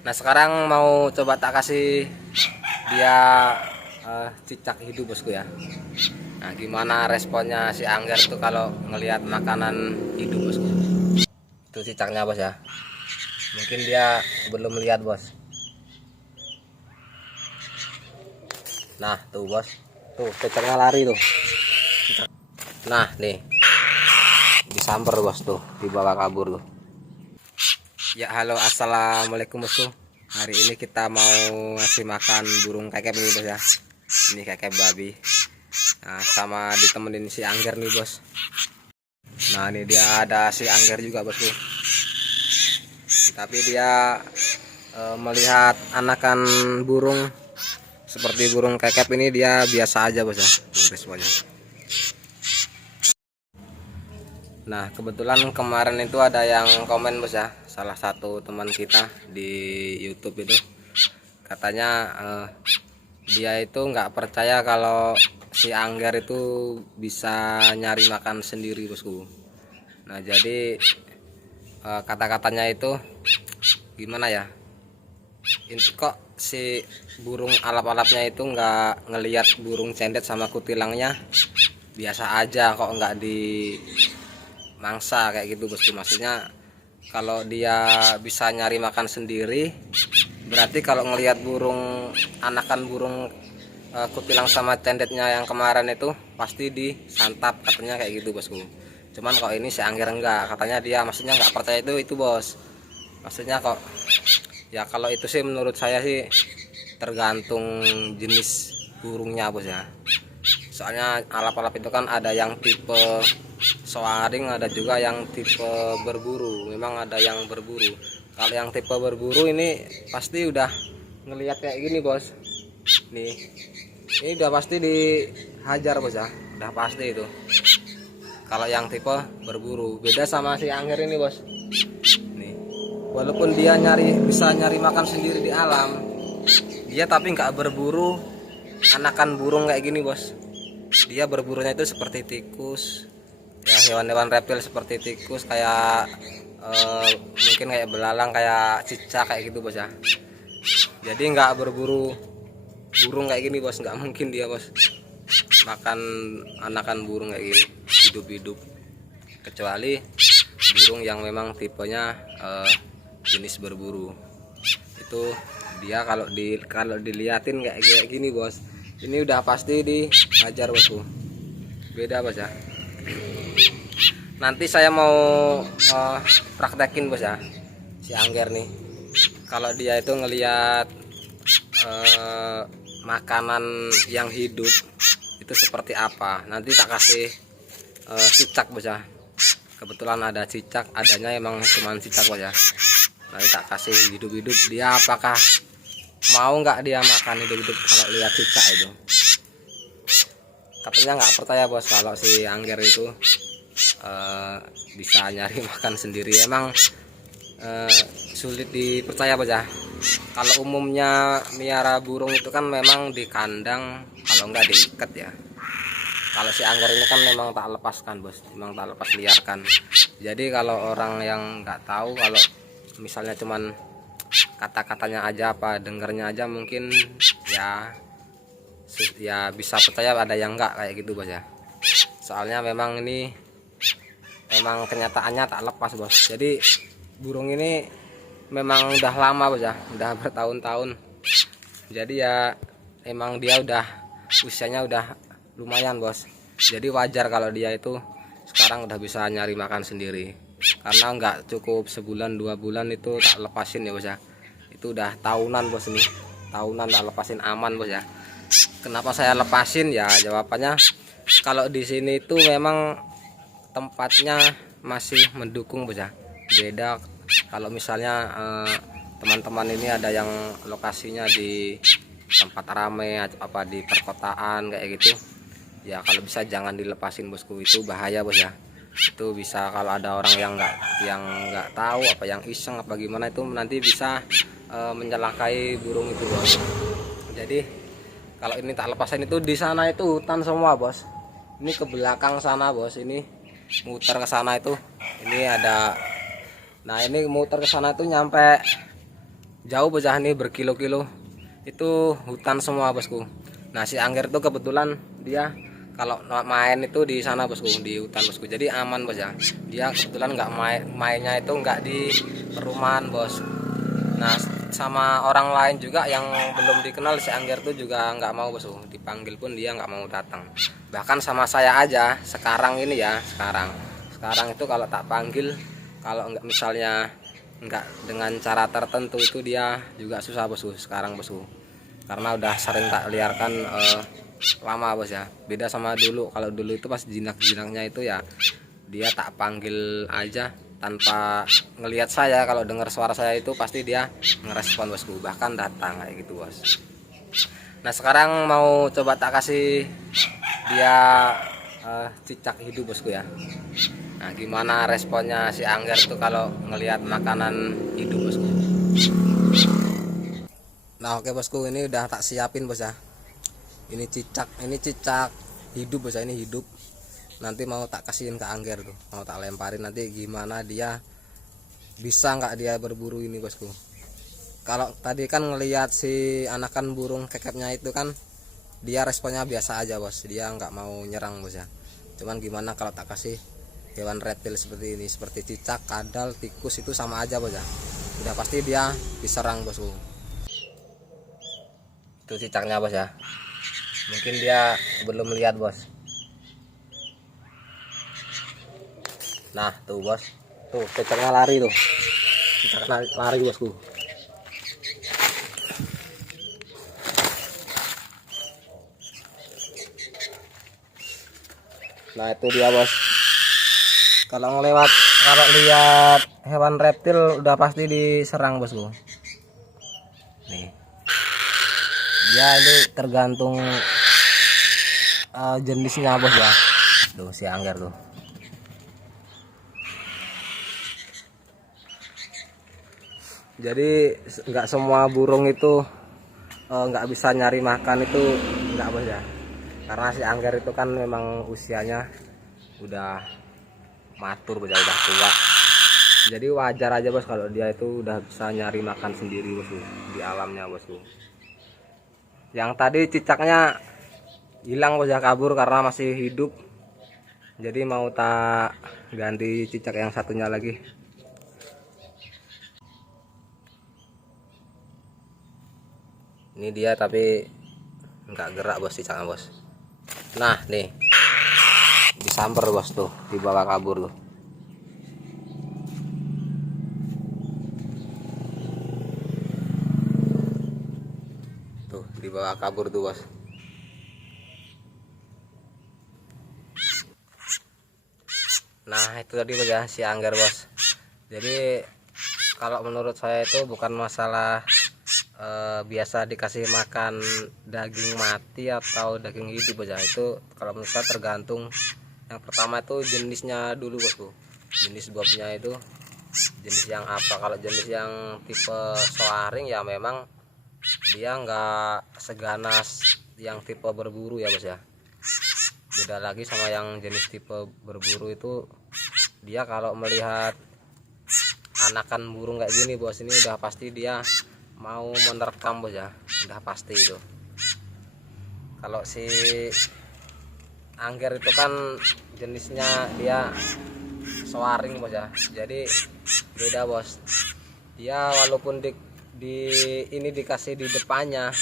Nah sekarang mau coba tak kasih dia cicak hidup bosku ya. Nah gimana responnya si Angger tuh kalau ngelihat makanan hidup bosku. Itu cicaknya bos ya. Mungkin dia belum lihat bos. Nah tuh bos, tuh cicaknya lari tuh. Nah nih disamper bos tuh, dibawa kabur tuh. Ya halo assalamualaikum bosku. Hari ini kita mau ngasih makan burung kekep nih bos ya. Ini kekep babi. Nah sama ditemenin si Angger nih bos. Nah ini dia ada si Angger juga bosku. Tapi dia melihat anakan burung seperti burung kekep ini dia biasa aja bos ya. Tuh responnya. Nah kebetulan kemarin itu ada yang komen bos ya, salah satu teman kita di YouTube itu katanya dia itu nggak percaya kalau si Angger itu bisa nyari makan sendiri bosku. Nah jadi kata-katanya itu gimana ya, ini kok si burung alap-alapnya itu nggak ngelihat burung cendet sama kutilangnya biasa aja kok nggak di mangsa kayak gitu bosku. Maksudnya kalau dia bisa nyari makan sendiri berarti kalau ngelihat burung anakan burung kutilang sama cendetnya yang kemarin itu pasti disantap katanya kayak gitu bosku. Cuman kok ini si Angger enggak, katanya dia maksudnya nggak percaya itu bos. Maksudnya kok ya kalau itu sih menurut saya sih tergantung jenis burungnya bos ya. Soalnya alap-alap itu kan ada yang tipe soaring, ada juga yang tipe berburu. Memang ada yang berburu. Kalau yang tipe berburu ini pasti udah ngelihat kayak gini bos. Nih, ini udah pasti dihajar bos ya. Udah pasti itu. Kalau yang tipe berburu beda sama si Angger ini bos. Nih, walaupun dia bisa nyari makan sendiri di alam, dia tapi nggak berburu anakan burung kayak gini bos. Dia berburunya itu seperti tikus ya, hewan-hewan reptil seperti tikus, kayak mungkin kayak belalang, kayak cicak kayak gitu bos ya. Jadi nggak berburu burung kayak gini bos, nggak mungkin dia bos makan anakan burung kayak gini hidup-hidup, kecuali burung yang memang tipenya jenis berburu. Itu dia kalau diliatin kayak gini bos, ini udah pasti dihajar bosku. Beda bos ya. Nanti saya mau praktekin bos ya si Angger nih. Kalau dia itu ngelihat makanan yang hidup itu seperti apa, nanti tak kasih cicak bos ya. Kebetulan ada cicak, adanya emang cuman cicak bos ya. Nanti tak kasih hidup-hidup, dia apakah mau nggak dia makan hidup-hidup kalau lihat cicak itu. Katanya nggak percaya bos kalau si Angger itu bisa nyari makan sendiri. Emang sulit dipercaya bos ya. Kalau umumnya miara burung itu kan memang di kandang, kalau nggak diikat ya. Kalau si Angger ini kan memang tak lepaskan bos, memang tak lepas liarkan. Jadi kalau orang yang nggak tahu, kalau misalnya cuman kata-katanya aja apa dengarnya aja, mungkin ya bisa percaya, ada yang enggak kayak gitu bos ya. Soalnya memang ini memang kenyataannya tak lepas bos. Jadi burung ini memang udah lama bos ya, udah bertahun-tahun. Jadi ya emang dia udah usianya udah lumayan bos. Jadi wajar kalau dia itu sekarang udah bisa nyari makan sendiri, karena nggak cukup sebulan 2 bulan itu tak lepasin ya bos ya. Itu udah tahunan bos, ini tahunan tak lepasin aman bos ya. Kenapa saya lepasin ya, jawabannya kalau di sini itu memang tempatnya masih mendukung bos ya. Beda kalau misalnya teman-teman ini ada yang lokasinya di tempat ramai apa di perkotaan kayak gitu ya, kalau bisa jangan dilepasin bosku, itu bahaya bos ya. Itu bisa kalau ada orang yang nggak tahu apa, yang iseng apa gimana, itu nanti bisa menyelakai burung itu bos. Jadi kalau ini tak lepasin, itu di sana itu hutan semua bos. Ini ke belakang sana bos, ini muter ke sana itu. Ini ada, nah ini muter ke sana itu nyampe jauh bosnya, ini berkilo-kilo itu hutan semua bosku. Nah si angger itu kebetulan dia kalau main itu di sana bosku, di hutan bosku, jadi aman bos ya. Dia kebetulan nggak mainnya itu nggak di perumahan bos. Nah sama orang lain juga yang belum dikenal si angger itu juga nggak mau bosku, dipanggil pun dia nggak mau datang. Bahkan sama saya aja sekarang ini ya, sekarang itu kalau tak panggil, kalau nggak misalnya nggak dengan cara tertentu itu dia juga susah bosku sekarang bosku, karena udah sering tak liarkan lama bos ya. Beda sama dulu, kalau dulu itu pas jinak-jinaknya itu ya dia tak panggil aja tanpa ngelihat saya, kalau dengar suara saya itu pasti dia ngerespon bosku, bahkan datang kayak gitu bos. Nah sekarang mau coba tak kasih dia cicak hidup bosku ya. Nah gimana responnya si angger tuh kalau ngelihat makanan hidup bosku. Nah oke bosku, ini udah tak siapin bos ya. Ini cicak hidup bos ya, ini hidup. Nanti mau tak kasihin ke angger tuh, mau tak lemparin nanti gimana dia bisa nggak dia berburu ini bosku. Kalau tadi kan ngelihat si anakan burung kekepnya itu kan dia responnya biasa aja bos, dia nggak mau nyerang bos ya. Cuman gimana kalau tak kasih hewan reptil seperti ini, seperti cicak, kadal, tikus, itu sama aja bos ya, udah pasti dia diserang bosku. Itu cicaknya bos ya, mungkin dia belum lihat bos. Nah tuh bos, tuh cicaknya lari tuh, cicaknya lari bosku. Nah itu dia bos, kalau lihat hewan reptil udah pasti diserang bosku. Nih ya, ini tergantung jenisnya bos ya. Tuh si angger tuh. Jadi nggak semua burung itu nggak bisa nyari makan, itu nggak bos ya, karena si angger itu kan memang usianya udah matur bos ya, udah tua. Jadi wajar aja bos kalau dia itu udah bisa nyari makan sendiri bosku di alamnya bosku. Yang tadi cicaknya hilang bos ya, kabur karena masih hidup. Jadi mau tak ganti cicak yang satunya lagi. Ini dia tapi nggak gerak bos cicaknya bos. Nah nih disamper bos tuh, dibawa kabur tuh. Tuh dibawa kabur tuh bos. Nah itu tadi bos ya, si angger bos. Jadi kalau menurut saya itu bukan masalah biasa dikasih makan daging mati atau daging hidup aja. Itu kalau menurut saya tergantung, yang pertama itu jenisnya dulu bosku, jenis bobnya itu jenis yang apa. Kalau jenis yang tipe soaring ya memang dia nggak seganas yang tipe berburu ya bos ya. Beda lagi sama yang jenis tipe berburu itu, dia kalau melihat anakan burung kayak gini bos, ini udah pasti dia mau menerkam bos ya, udah pasti itu. Kalau si angger itu kan jenisnya dia soaring bos ya, jadi beda bos. Dia walaupun ini dikasih di depannya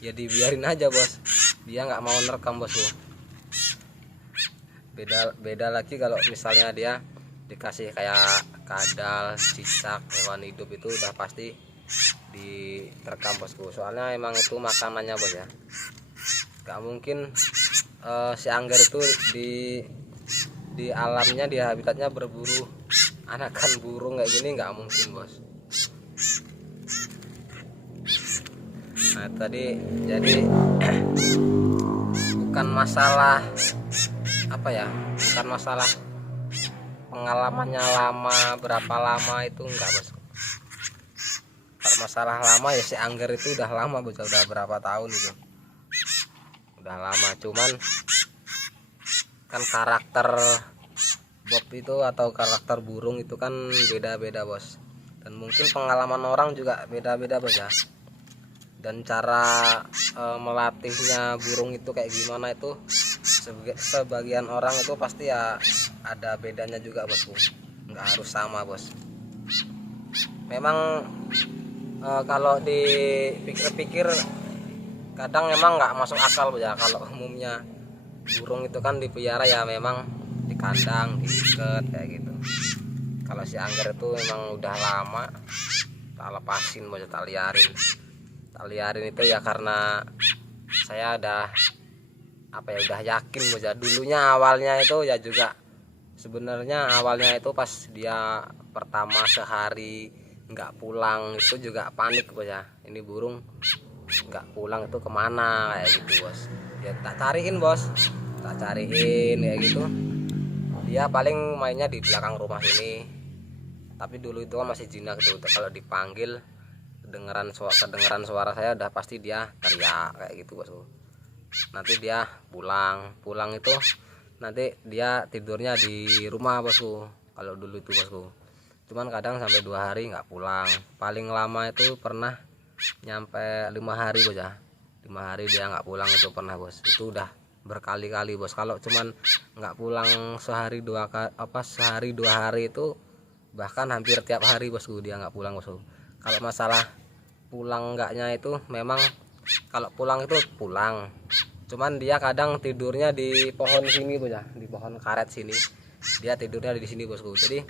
ya dibiarin aja bos, dia nggak mau nerekam bos tuh. Beda lagi kalau misalnya dia dikasih kayak kadal, cicak, hewan hidup, itu udah pasti diterekam bosku, soalnya emang itu makanannya bos ya. Gak mungkin si angger itu di alamnya, di habitatnya berburu anakan burung kayak gini, nggak mungkin bos. Nah tadi jadi bukan masalah apa ya, bukan masalah pengalamannya lama, berapa lama itu enggak bos. Kalau masalah lama ya si angger itu udah lama bos, udah berapa tahun itu, udah lama. Cuman kan karakter bob itu atau karakter burung itu kan beda-beda bos. Dan mungkin pengalaman orang juga beda-beda bos ya. Dan cara melatihnya burung itu kayak gimana itu sebagian orang itu pasti ya ada bedanya juga bosku, nggak harus sama bos. Memang kalau dipikir-pikir kadang memang nggak masuk akal bos ya. Kalau umumnya burung itu kan dipelihara ya memang di kandang, diikat kayak gitu. Kalau si angger itu memang udah lama tak lepasin bos, tak liarin itu ya karena saya udah udah yakin bos ya. Dulunya awalnya itu ya juga sebenarnya awalnya itu pas dia pertama sehari nggak pulang itu juga panik bos ya. Ini burung nggak pulang itu kemana kayak gitu bos. Ya tak cariin bos, tak cariin kayak gitu. Dia paling mainnya di belakang rumah ini. Tapi dulu itu kan masih jinak tuh, kalau dipanggil kedengeran suara saya udah pasti dia teriak kayak gitu bosku. Nanti dia pulang itu nanti dia tidurnya di rumah bosku kalau dulu itu bosku. Cuman kadang sampai 2 hari nggak pulang, paling lama itu pernah nyampe 5 hari bos ya. 5 hari dia nggak pulang itu pernah bos. Itu udah berkali-kali bos. Kalau cuman nggak pulang sehari 2 hari itu bahkan hampir tiap hari bosku dia nggak pulang bosku. Kalau masalah pulang enggaknya itu memang kalau pulang itu pulang, cuman dia kadang tidurnya di pohon sini bos ya, di pohon karet sini dia tidurnya di sini bosku. Jadi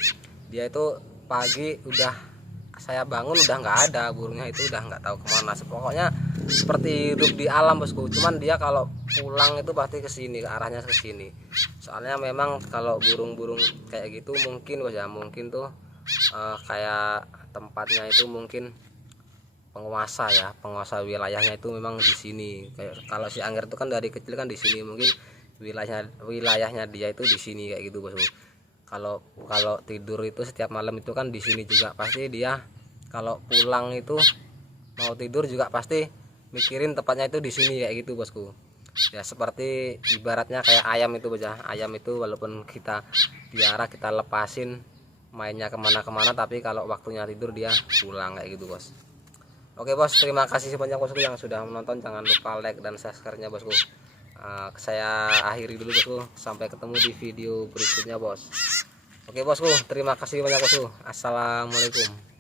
dia itu pagi udah saya bangun udah nggak ada burungnya, itu udah nggak tahu kemana. Pokoknya seperti hidup di alam bosku. Cuman dia kalau pulang itu pasti ke sini, arahnya ke sini. Soalnya memang kalau burung-burung kayak gitu mungkin bos ya, mungkin tuh kayak tempatnya itu mungkin penguasa wilayahnya itu memang di sini. Kayak kalau si angger itu kan dari kecil kan di sini, mungkin wilayahnya dia itu di sini kayak gitu bosku. Kalau tidur itu setiap malam itu kan di sini juga pasti dia. Kalau pulang itu mau tidur juga pasti mikirin tempatnya itu di sini kayak gitu bosku. Ya seperti ibaratnya kayak ayam itu bos ya. Ayam itu walaupun kita piara, kita lepasin mainnya kemana-kemana, tapi kalau waktunya tidur dia pulang kayak gitu bos. Oke bos, terima kasih banyak bosku yang sudah menonton. Jangan lupa like dan subscribe-nya bosku. Saya akhiri dulu bosku, sampai ketemu di video berikutnya bos. Oke bosku, terima kasih banyak bosku. Assalamualaikum.